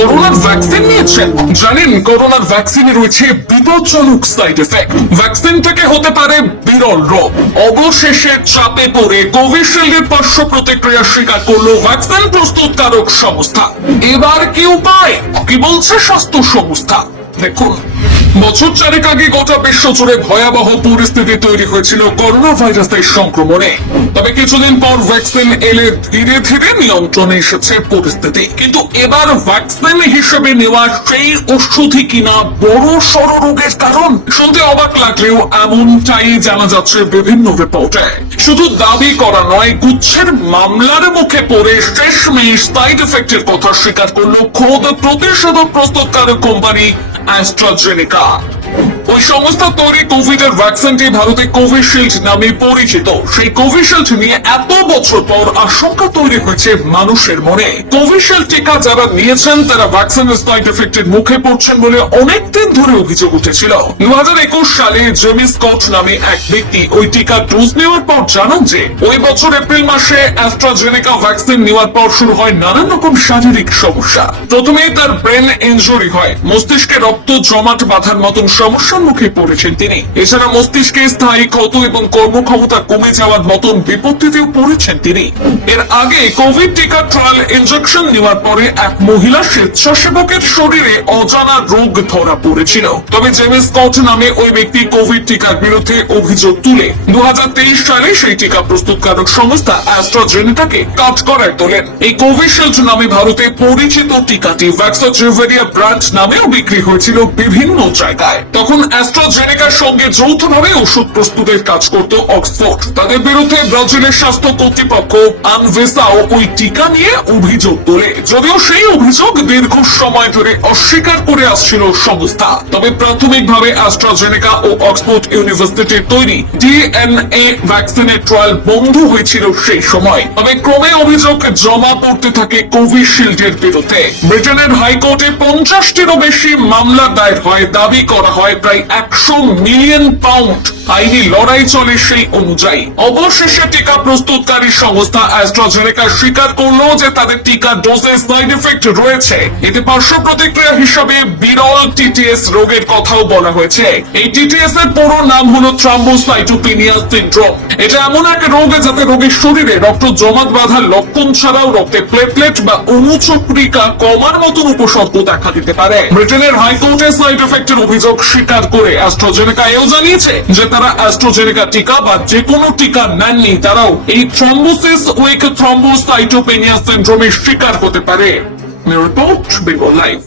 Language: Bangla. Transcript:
করোনার ভ্যাকসিন নিয়েছেন জানেন, করোনার ভ্যাকসিনে রয়েছে বিপজ্জনক সাইড এফেক্ট ভ্যাকসিন থেকে হতে পারে বিরল রোগ। অবশেষে চাপে পড়ে কোভিশিল্ডের পার্শ্ব প্রতিক্রিয়া স্বীকার করল ভ্যাকসিন প্রস্তুতকারক সংস্থা। এবার কি উপায়? কি বলছে স্বাস্থ্য সংস্থা? দেখুন। বছর চারেক আগে গোটা বিশ্ব জুড়ে ভয়াবহ পরিস্থিতি তৈরি হয়েছিল করোনা ভাইরাসের সংক্রমণে। তবে কিছুদিন পর ভ্যাকসিন এলে ধীরে ধীরে নিয়ন্ত্রণে এসেছে পরিস্থিতি। কিন্তু এবার ভ্যাকসিন হিসেবে নেওয়া সেই ওষুধই কিনা বড় সড় রোগের কারণ, শুনতে অবাক লাগলেও এমনটাই জানা যাচ্ছে বিভিন্ন রিপোর্টে শুধু দাবি করা নয়, গুচ্ছের মামলার মুখে পড়ে শেষমেশ সাইড এফেক্টের কথা স্বীকার করল খোদ প্রতিষেধক প্রস্তুতকারক কোম্পানি অ্যাস্ট্রাজেনিকা ওই সংস্থা তৈরি কোভিড এর ভ্যাকসিনটি ভারতে কোভিশিল্ড নামে পরিচিত। সেই কোভিশিল্ড নিয়ে এত বছর পর আশঙ্কা তৈরি হয়েছে মানুষের মনে। কোভিশিল্ড টিকা যারা নিয়েছেন, তারা ভ্যাকসিনের সাইড এফেক্টের মুখে পড়ছেন বলে অনেকদিন ধরে অভিযোগ উঠেছিল। দু সালে জেমি স্কট নামে এক ব্যক্তি ওই টিকা ডোজ নেওয়ার পর জানান যে, ওই বছর এপ্রিল মাসে অ্যাস্ট্রাজেনেকা ভ্যাকসিন নেওয়ার পর শুরু হয় নানান রকম শারীরিক সমস্যা। প্রথমে তার ব্রেন ইনজুরি হয়, মস্তিষ্কে রক্ত জমাট বাঁধার মতন মুখে পড়েছেন তিনি। এছাড়া মস্তিষ্কে স্থায়ী ক্ষত এবং কর্মক্ষমতা কমে যাওয়ার মতন বিপত্তিতেও পড়েছেন তিনি। এর আগে কোভিড টিকা ট্রায়াল ইনজেকশন নেওয়ার পরে এক মহিলা স্বেচ্ছাসেবকের শরীরে অজানা রোগ ধরা পড়েছিল। তবে জেমস স্কট নামে ওই ব্যক্তি কোভিড টিকার বিরুদ্ধে অভিযোগ তুলে। দু সালে সেই টিকা প্রস্তুতকারক সংস্থা অ্যাস্ট্রাজেনেটাকে কাজ করায় তোলেন। এই কোভিশিল্ড নামে ভারতে পরিচিত টিকাটি ভ্যাক্সোজেভেরিয়া ব্রান্ড নামেও বিক্রি হয়েছিল বিভিন্ন জায়গায়। তখন অ্যাস্ট্রাজেনেকার সঙ্গে যৌথভাবে ওষুধ প্রস্তুতের কাজ করত অক্সফোর্ড। তাদের বিরুদ্ধে ব্রাজিলের স্বাস্থ্য কর্তৃপক্ষ আনভেসাও ওই টিকা নিয়ে অভিযোগ তোলে। যদিও সেই অভিযোগ দীর্ঘ সময় ধরে অস্বীকার করে আসছিল সংস্থা। তবে প্রাথমিকভাবে অ্যাস্ট্রাজেনেকা ও অক্সফোর্ড ইউনিভার্সিটির তৈরি ডিএনএ ভ্যাকসিনের ট্রায়াল বন্ধ হয়েছিল সেই সময়। তবে ক্রমে অভিযোগ জমা পড়তে থাকে কোভিশিল্ডের বিরুদ্ধে। ব্রিটেনের হাইকোর্টে পঞ্চাশটিরও বেশি মামলা দায়ের হয়, দাবি করা হয় প্রায় Actual million pound. আইনি লড়াই চলে সেই অনুযায়ী। অবশেষে টিকা প্রস্তুতকারী সংস্থা অ্যাস্ট্রাজেনেকা স্বীকার করল যে তাদের টিকা ডোজে সাইড এফেক্ট রয়েছে। এতে পার্শ্ব প্রতিক্রিয়া হিসাবে বিরল টিটিএস রোগের কথাও বলা হয়েছে। এই টিটিএস এর পুরো নাম হলো থ্রাম্বোসাইটোপিনিয়া সিন্ড্রোম এটা এমন এক রোগ যাতে রোগীর শরীরে রক্ত জমাট বাঁধার লক্ষণ ছাড়াও রক্তে প্লেটলেট বা অনুচক্রিকা কমার মতন উপসর্গ দেখা দিতে পারে। ব্রিটেনের হাইকোর্টে সাইড এফেক্টের অভিযোগ স্বীকার করে অ্যাস্ট্রোজেনেকা এও জানিয়েছে যে তারা অ্যাস্ট্রোজেনেকা টিকা বা যে কোনো টিকা নেননি, তারাও এই থ্রম্বোসিস উইক থ্রম্বোসাইটোপেনিয়া সিন্ড্রোমের শিকার হতে পারে। Report বিগো live